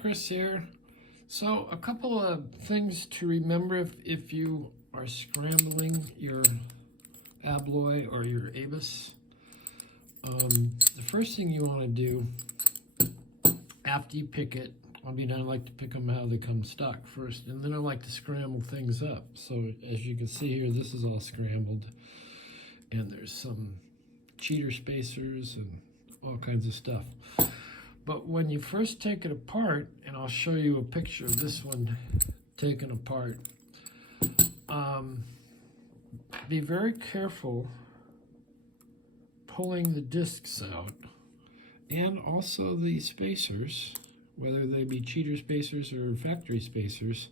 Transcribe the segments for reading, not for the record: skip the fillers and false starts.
Chris here. So a couple of things to remember if you are scrambling your abloy or your abus. The first thing you want to do after you pick it, I like to pick them how they come stock first, and then I like to scramble things up. So as you can see here, this is all scrambled, and there's some cheater spacers and all kinds of stuff. But when you first take it apart, and I'll show you a picture of this one taken apart, be very careful pulling the discs out, and also the spacers, whether they be cheater spacers or factory spacers.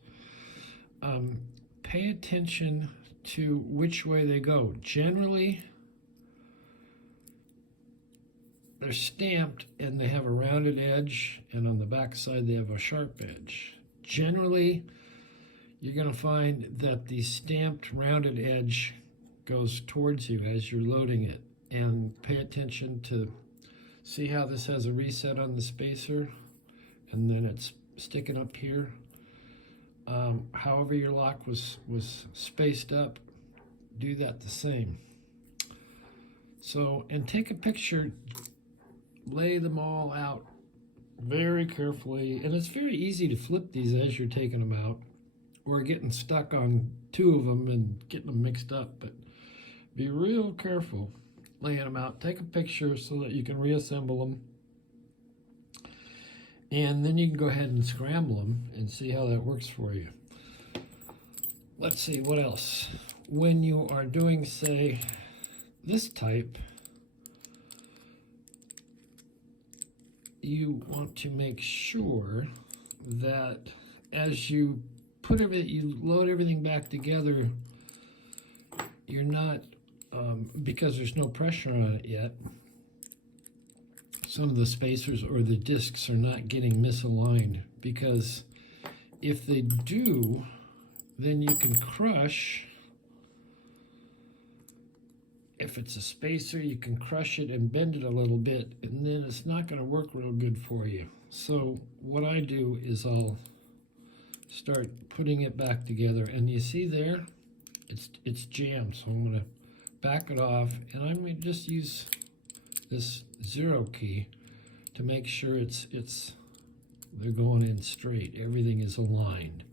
Pay attention to which way they go. Generally, they're stamped and they have a rounded edge, and on the back side they have a sharp edge. Generally, you're going to find that the stamped rounded edge goes towards you as you're loading it. And pay attention to see how this has a reset on the spacer, and then it's sticking up here. However your lock was spaced up, do that the same. So, and take a picture, lay them all out very carefully, and it's very easy to flip these as you're taking them out, or getting stuck on two of them and getting them mixed up. But be real careful laying them out. Take a picture so that you can reassemble them, and then you can go ahead and scramble them and see how that works for you. Let's see, what else? When you are doing, say, this type, you want to make sure that as you put you load everything back together, you're not, because there's no pressure on it yet, some of the spacers or the discs are not getting misaligned, because if they do, then you can crush. If it's a spacer, you can crush it and bend it a little bit, and then it's not going to work real good for you. So what I do is I'll start putting it back together, and you see there, it's jammed, so I'm going to back it off, and I'm going to just use this 0 key to make sure they're going in straight. Everything is aligned,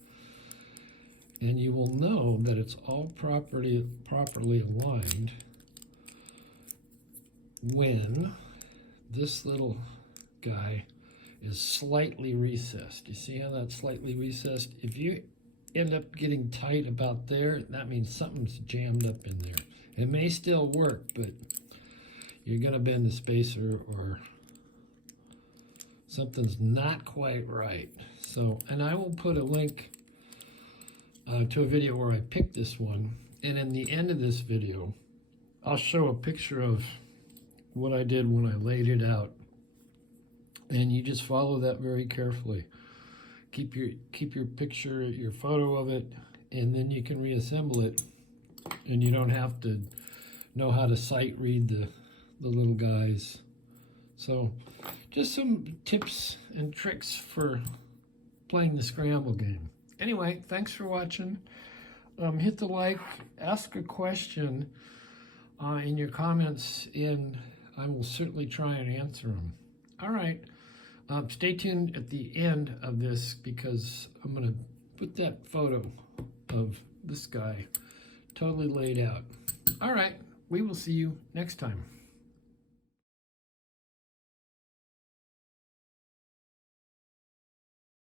and you will know that it's all properly aligned when this little guy is slightly recessed. You see how that's slightly recessed? If you end up getting tight about there, that means something's jammed up in there. It may still work, but you're going to bend the spacer or something's not quite right. So, and I will put a link to a video where I picked this one, and in the end of this video I'll show a picture of what I did when I laid it out, and you just follow that very carefully. Keep your picture, your photo of it, and then you can reassemble it, and you don't have to know how to sight read the little guys. So just some tips and tricks for playing the scramble game. Anyway, thanks for watching. Hit the like, ask a question in your comments, and I will certainly try and answer them. All right, stay tuned at the end of this, because I'm going to put that photo of this guy totally laid out. All right, we will see you next time.